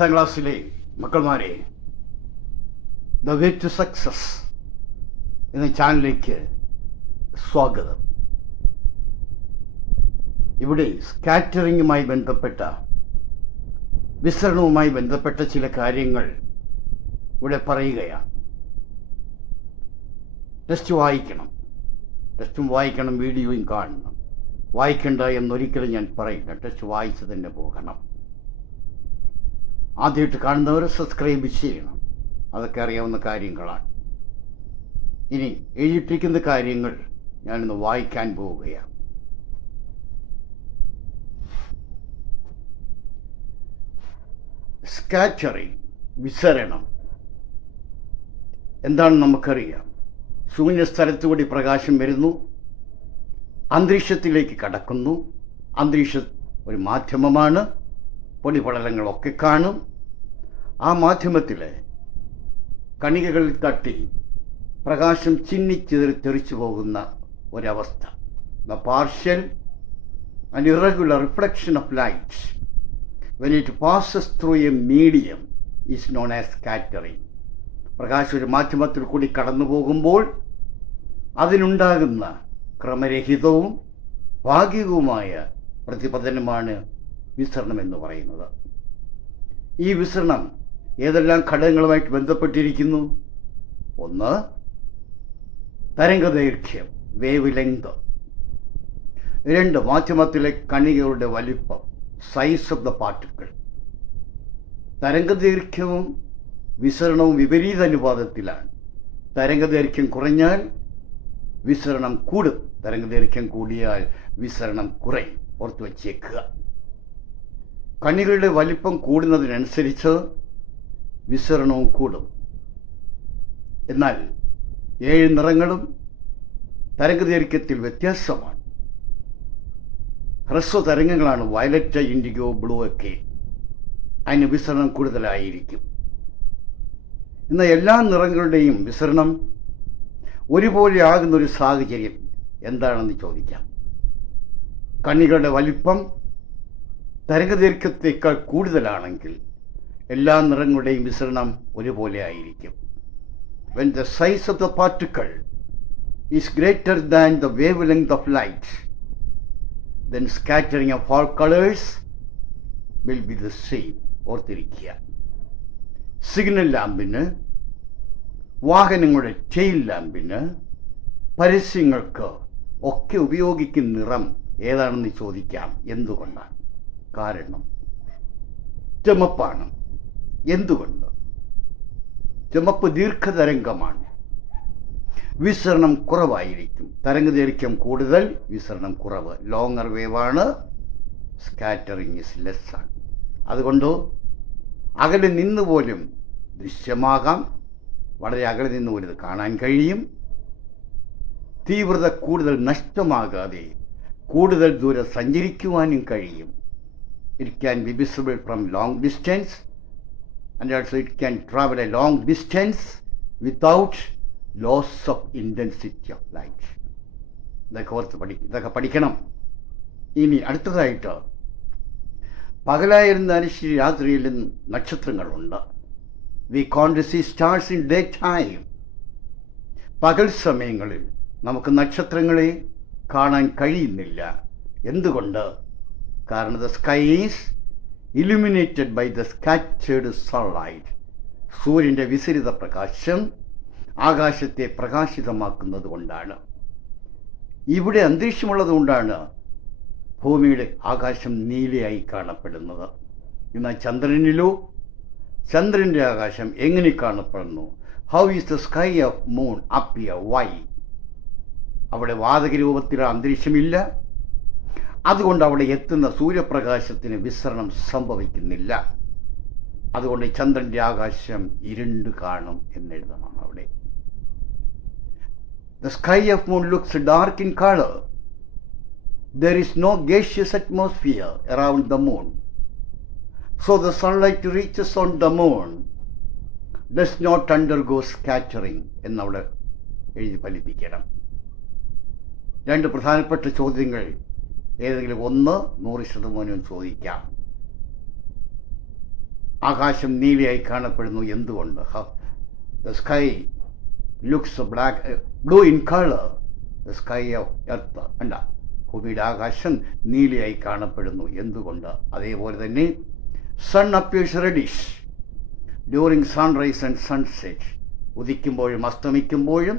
10ാം ക്ലാസ്സിലെ മക്കൾമാരെ, the way to success എന്ന ചാനലിലേക്ക് സ്വാഗതം. ഇവിടെ സ്കാറ്ററിങ്ങുമായി ബന്ധപ്പെട്ട, വിസരണവുമായി ബന്ധപ്പെട്ട ചില കാര്യങ്ങൾ ഇവിടെ പറയുകയാണ്. ടെസ്റ്റ് വായിക്കണം, ടെസ്റ്റും വായിക്കണം, വീഡിയോയും കാണണം. വായിക്കണ്ട എന്നൊരിക്കലും ഞാൻ പറയില്ല, ടെസ്റ്റ് വായിച്ച് തന്നെ പോകണം. ആദ്യമായിട്ട് കാണുന്നവർ സബ്സ്ക്രൈബ് ചെയ്യണം, അതൊക്കെ അറിയാവുന്ന കാര്യങ്ങളാണ്. ഇനി എഴുതിയിട്ടിരിക്കുന്ന കാര്യങ്ങൾ ഞാനിന്ന് വായിക്കാൻ പോവുകയാണ്. സ്കാറ്ററിങ്, വിസരണം എന്താണെന്ന് നമുക്കറിയാം. ശൂന്യ സ്ഥലത്തുകൂടി പ്രകാശം വരുന്നു, അന്തരീക്ഷത്തിലേക്ക് കടക്കുന്നു. അന്തരീക്ഷം ഒരു മാധ്യമമാണ്, പൊടിപടലങ്ങളൊക്കെ കാണും. ആ മാധ്യമത്തിലെ കണികകളിൽ തട്ടി പ്രകാശം തെറിച്ചു പോകുന്ന ഒരവസ്ഥ, the partial and irregular reflection of light when it passes through a medium is known as scattering. പ്രകാശം ഒരു മാധ്യമത്തിൽ കൂടി കടന്നു പോകുമ്പോൾ അതിനുണ്ടാകുന്ന ക്രമരഹിതവും ഭാഗികവുമായ പ്രതിപതനമാണ് വിസരണം എന്ന് പറയുന്നത്. ഈ വിസരണം ഏതെല്ലാം ഘടകങ്ങളുമായിട്ട് ബന്ധപ്പെട്ടിരിക്കുന്നു? ഒന്ന്, തരംഗദൈർഘ്യം, വേവ് ലെങ്ത്. 2, മാധ്യമത്തിലെ കണികകളുടെ വലിപ്പം, സൈസ് ഓഫ് ദ പാർട്ടിക്കിൾ. തരംഗദൈർഘ്യവും വിസരണവും വിപരീത അനുപാതത്തിലാണ്. തരംഗദൈർഘ്യം കുറഞ്ഞാൽ വിസരണം കൂടും, തരംഗദൈർഘ്യം കൂടിയാൽ വിസരണം കുറയും. ഓർത്ത് വച്ചേക്കുക. കണികളുടെ വലിപ്പം കൂടുന്നതിനനുസരിച്ച് വിസരണവും കൂടും. എന്നാൽ 7 നിറങ്ങളും തരംഗദൈർഘ്യത്തിൽ വ്യത്യാസമാണ്. ഹ്രസ്വ തരംഗങ്ങളാണ് വയലറ്റ്, ഇൻഡിഗോ, ബ്ലൂ ഒക്കെ. അതിന് വിസരണം കൂടുതലായിരിക്കും. എന്നാൽ എല്ലാ നിറങ്ങളുടെയും വിസരണം ഒരുപോലെ ആകുന്നൊരു സാഹചര്യം എന്താണെന്ന് ചോദിക്കാം. കണികളുടെ വലിപ്പം തരംഗദൈർഘ്യത്തേക്കാൾ കൂടുതലാണെങ്കിൽ എല്ലാ നിറങ്ങളുടെയും വിസരണം ഒരുപോലെ ആയിരിക്കും. When the size of the particle is greater than the wavelength of light, then scattering of all colors will be the same. ഓർത്തിരിക്കുക. സിഗ്നൽ ലാമ്പിന്, വാഹനങ്ങളുടെ ടെയിൽ ലാമ്പിന്, പരസ്യങ്ങൾക്ക് ഒക്കെ ഉപയോഗിക്കുന്ന നിറം ഏതാണെന്ന് ചോദിക്കാം. എന്തുകൊണ്ടാണ്? കാരണം ചുമപ്പാണ്. എന്തുകൊണ്ട്? ചുമപ്പ് ദീർഘതരംഗമാണ്, വിസരണം കുറവായിരിക്കും. തരംഗദൈർഘ്യം കൂടുതൽ, വിസരണം കുറവ്. ലോങ്ങർ വേവാണ്, സ്കാറ്ററിങ് ഇസ് ലെസ് ആണ്. അതുകൊണ്ട് അകലെ നിന്ന് പോലും ദൃശ്യമാകാം, വളരെ അകലെ നിന്ന് പോലും ഇത് കാണാൻ കഴിയും. തീവ്രത കൂടുതൽ നഷ്ടമാകാതെ കൂടുതൽ ദൂരം സഞ്ചരിക്കുവാനും കഴിയും. It can be visible from long distance, and also it can travel a long distance without loss of intensity of light. ഇതൊക്കെ പഠിക്കണം. ഇനി അടുത്തതായിട്ട്, പകലായിരുന്നാലും ശരി രാത്രിയിലും നക്ഷത്രങ്ങളുണ്ട്. We can't see stars in daytime. പകൽ സമയങ്ങളിൽ നമുക്ക് നക്ഷത്രങ്ങളെ കാണാൻ കഴിയുന്നില്ല. എന്തുകൊണ്ട്? കാരണം the sky is illuminated by the scattered sunlight. സൂര്യൻ്റെ വിസരിത പ്രകാശം ആകാശത്തെ പ്രകാശിതമാക്കുന്നത് കൊണ്ടാണ്. ഇവിടെ അന്തരീക്ഷമുള്ളത് കൊണ്ടാണ് ഭൂമിയുടെ ആകാശം നീലയായി കാണപ്പെടുന്നത്. എന്നാൽ ചന്ദ്രനിലോ, ചന്ദ്രൻ്റെ ആകാശം എങ്ങനെ കാണപ്പെടുന്നു? How is the sky of moon appear? Why? അവിടെ വാതക രൂപത്തിൽ അന്തരീക്ഷമില്ല. അതുകൊണ്ട് അവിടെ എത്തുന്ന സൂര്യപ്രകാശത്തിന് വിസരണം സംഭവിക്കുന്നില്ല. അതുകൊണ്ട് ചന്ദ്രൻ്റെ ആകാശം ഇരുണ്ട് കാണും എന്നെഴുതണം അവിടെ. The sky of moon looks dark in color. There is no gaseous atmosphere around the moon. So the sunlight reaches on the moon does not undergo scattering എന്നവിടെ എഴുതി ഫലിപ്പിക്കണം. 2 പ്രധാനപ്പെട്ട ചോദ്യങ്ങൾ ഏതെങ്കിലും ഒന്ന് 100% ചോദിക്കാം. ആകാശം നീലയായി കാണപ്പെടുന്നു. എന്തുകൊണ്ട്? The sky looks blue in colour. The sky of earth അല്ല, ഭൂമിയുടെ ആകാശം നീലയായി കാണപ്പെടുന്നു. എന്തുകൊണ്ട്? അതേപോലെ തന്നെ sun appears reddish during sunrise and sunset. ഉദിക്കുമ്പോഴും അസ്തമിക്കുമ്പോഴും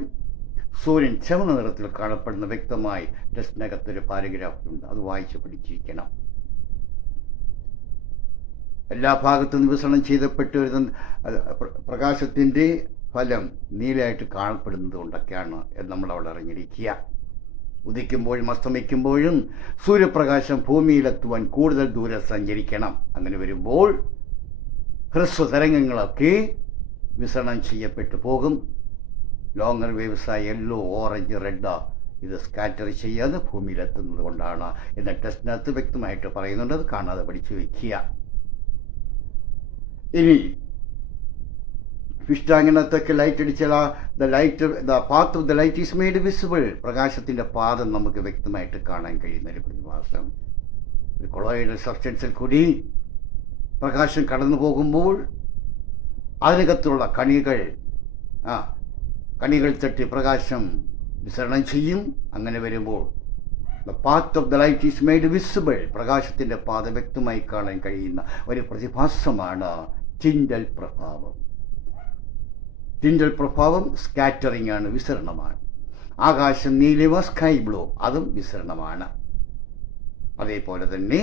സൂര്യൻ ചുവന്ന നിറത്തിൽ കാണപ്പെടുന്ന വ്യക്തമായി ടെസ്റ്റിനകത്തൊരു പാരഗ്രാഫ് ഉണ്ട്. അത് വായിച്ച് പഠിച്ചിരിക്കണം. എല്ലാ ഭാഗത്തു നിന്ന് വിസരണം ചെയ്തപ്പെട്ട് വരുന്ന പ്രകാശത്തിൻ്റെ ഫലം നീലയായിട്ട് കാണപ്പെടുന്നത് കൊണ്ടൊക്കെയാണ് നമ്മളവിടെ അറിഞ്ഞിരിക്കുക. ഉദിക്കുമ്പോഴും അസ്തമിക്കുമ്പോഴും സൂര്യപ്രകാശം ഭൂമിയിലെത്തുവാൻ കൂടുതൽ ദൂരം സഞ്ചരിക്കണം. അങ്ങനെ വരുമ്പോൾ ഹ്രസ്വ തരംഗങ്ങളൊക്കെ വിസരണം ചെയ്യപ്പെട്ടു പോകും. ലോങ്ങർ വേവ്സായ യെല്ലോ, ഓറഞ്ച്, റെഡ് ഇത് സ്കാറ്റർ ചെയ്യാതെ ഭൂമിയിലെത്തുന്നത് കൊണ്ടാണ് എന്ന് ടെസ്റ്റിനകത്ത് വ്യക്തമായിട്ട് പറയുന്നുണ്ട്. അത് കാണാതെ പഠിച്ചു വയ്ക്കുക. ഇനി ഫിഷ് ടാങ്കിനകത്തൊക്കെ ലൈറ്റ് അടിച്ചാൽ the path of the light is made visible. പ്രകാശത്തിൻ്റെ പാദം നമുക്ക് വ്യക്തമായിട്ട് കാണാൻ കഴിയുന്ന ഒരു പ്രതിഭാസം. ഒരു കൊളോയിഡൽ സബ്സ്റ്റൻസിൽ കൂടി പ്രകാശം കടന്നു പോകുമ്പോൾ അതിനകത്തുള്ള കണികൾ തട്ടി പ്രകാശം വിസരണം ചെയ്യും. അങ്ങനെ വരുമ്പോൾ the path of the light is made visible. പ്രകാശത്തിൻ്റെ പാത വ്യക്തമായി കാണാൻ കഴിയുന്ന ഒരു പ്രതിഭാസമാണ് ടിൻഡൽ പ്രഭാവം. ടിൻഡൽ പ്രഭാവം സ്കാറ്ററിംഗ് ആണ്, വിസരണമാണ്. ആകാശം നീലിമ, സ്കൈ ബ്ലൂ, അതും വിസരണമാണ്. അതേപോലെ തന്നെ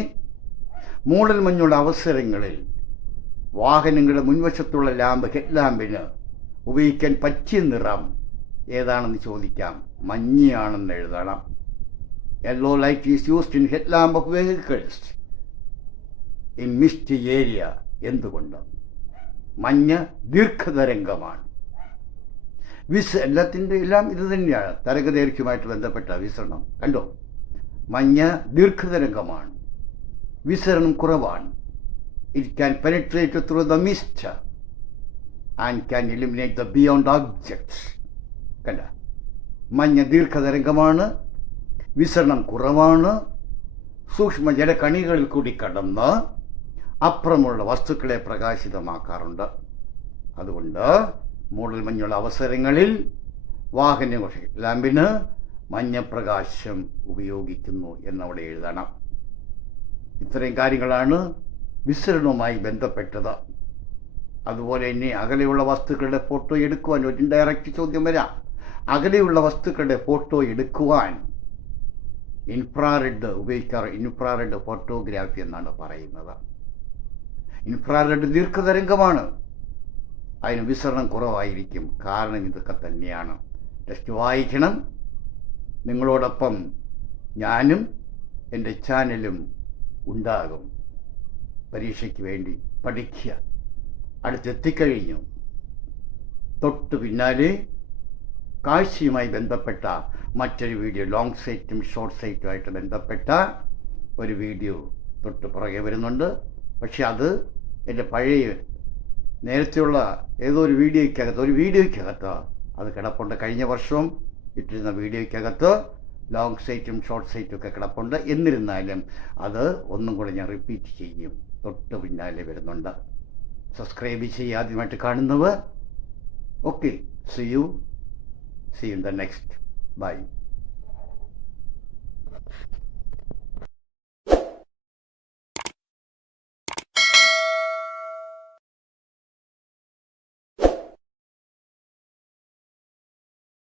മൂടൽ മഞ്ഞുള്ള അവസരങ്ങളിൽ വാഹനങ്ങളുടെ മുൻവശത്തുള്ള ഹെഡ് ലാമ്പിന് ഉപയോഗിക്കാൻ പറ്റിയ നിറം ഏതാണെന്ന് ചോദിക്കാം. മഞ്ഞയാണെന്ന് എഴുതണം. Yellow light is used in head lamp off vehicles in misty area. എന്തുകൊണ്ട്? മഞ്ഞ ദീർഘതരംഗമാണ്. എല്ലാം ഇത് തന്നെയാണ്, തരംഗദൈർഘ്യമായിട്ട് ബന്ധപ്പെട്ട വിസരണം. കണ്ടോ? മഞ്ഞ ദീർഘതരംഗമാണ്, വിസരണം കുറവാണ്. It can penetrate through the mist and can eliminate the beyond objects. കണ്ട, മഞ്ഞ ദീർഘതരംഗമാണ്, വിസരണം കുറവാണ്, സൂക്ഷ്മ ജലകണികളിൽ കൂടി കടന്ന് അപ്പുറമുള്ള വസ്തുക്കളെ പ്രകാശിതമാക്കാറുണ്ട്. അതുകൊണ്ട് മൂടൽ മഞ്ഞുള്ള അവസരങ്ങളിൽ വാഹന ലാമ്പിന് മഞ്ഞപ്രകാശം ഉപയോഗിക്കുന്നു എന്നവിടെ എഴുതണം. ഇത്രയും കാര്യങ്ങളാണ് വിസരണവുമായി ബന്ധപ്പെട്ടത്. അതുപോലെ തന്നെ അകലെയുള്ള വസ്തുക്കളുടെ ഫോട്ടോ എടുക്കുവാൻ ഒരു ഇൻഡയറക്റ്റ് ചോദ്യം വരാം. അകലെയുള്ള വസ്തുക്കളുടെ ഫോട്ടോ എടുക്കുവാൻ ഇൻഫ്രാറെഡ് ഉപയോഗിക്കാറ്. ഇൻഫ്രാറെഡ് ഫോട്ടോഗ്രാഫി എന്നാണ് പറയുന്നത്. ഇൻഫ്രാറെഡ് ദീർഘതരംഗമാണ്, അതിന് വിസരണം കുറവായിരിക്കും. കാരണം ഇതൊക്കെ തന്നെയാണ്. ടെസ്റ്റ് വായിക്കണം. നിങ്ങളോടൊപ്പം ഞാനും എൻ്റെ ചാനലും ഉണ്ടാകും. പരീക്ഷയ്ക്ക് വേണ്ടി പഠിക്കുക. അടുത്തെത്തിക്കഴിഞ്ഞു. തൊട്ട് പിന്നാലെ കാഴ്ചയുമായി ബന്ധപ്പെട്ട മറ്റൊരു വീഡിയോ, ലോങ് സൈറ്റും ഷോർട്ട് സൈറ്റുമായിട്ട് ബന്ധപ്പെട്ട ഒരു വീഡിയോ തൊട്ട് പുറകെ വരുന്നുണ്ട്. പക്ഷെ അത് എൻ്റെ പഴയ നേരത്തെയുള്ള ഏതോ ഒരു വീഡിയോയ്ക്കകത്ത് അത് കിടപ്പുണ്ട്. കഴിഞ്ഞ വർഷവും ഇട്ടിരുന്ന വീഡിയോയ്ക്കകത്ത് ലോങ് സൈറ്റും ഷോർട്ട് സൈറ്റും ഒക്കെ കിടപ്പുണ്ട്. എന്നിരുന്നാലും അത് ഒന്നും കൂടെ ഞാൻ റിപ്പീറ്റ് ചെയ്യും. തൊട്ട് പിന്നാലെ വരുന്നുണ്ട്. സബ്സ്ക്രൈബ് ചെയ്യുക ആദ്യമായിട്ട് കാണുന്നവർ. Okay, see you in the next. By.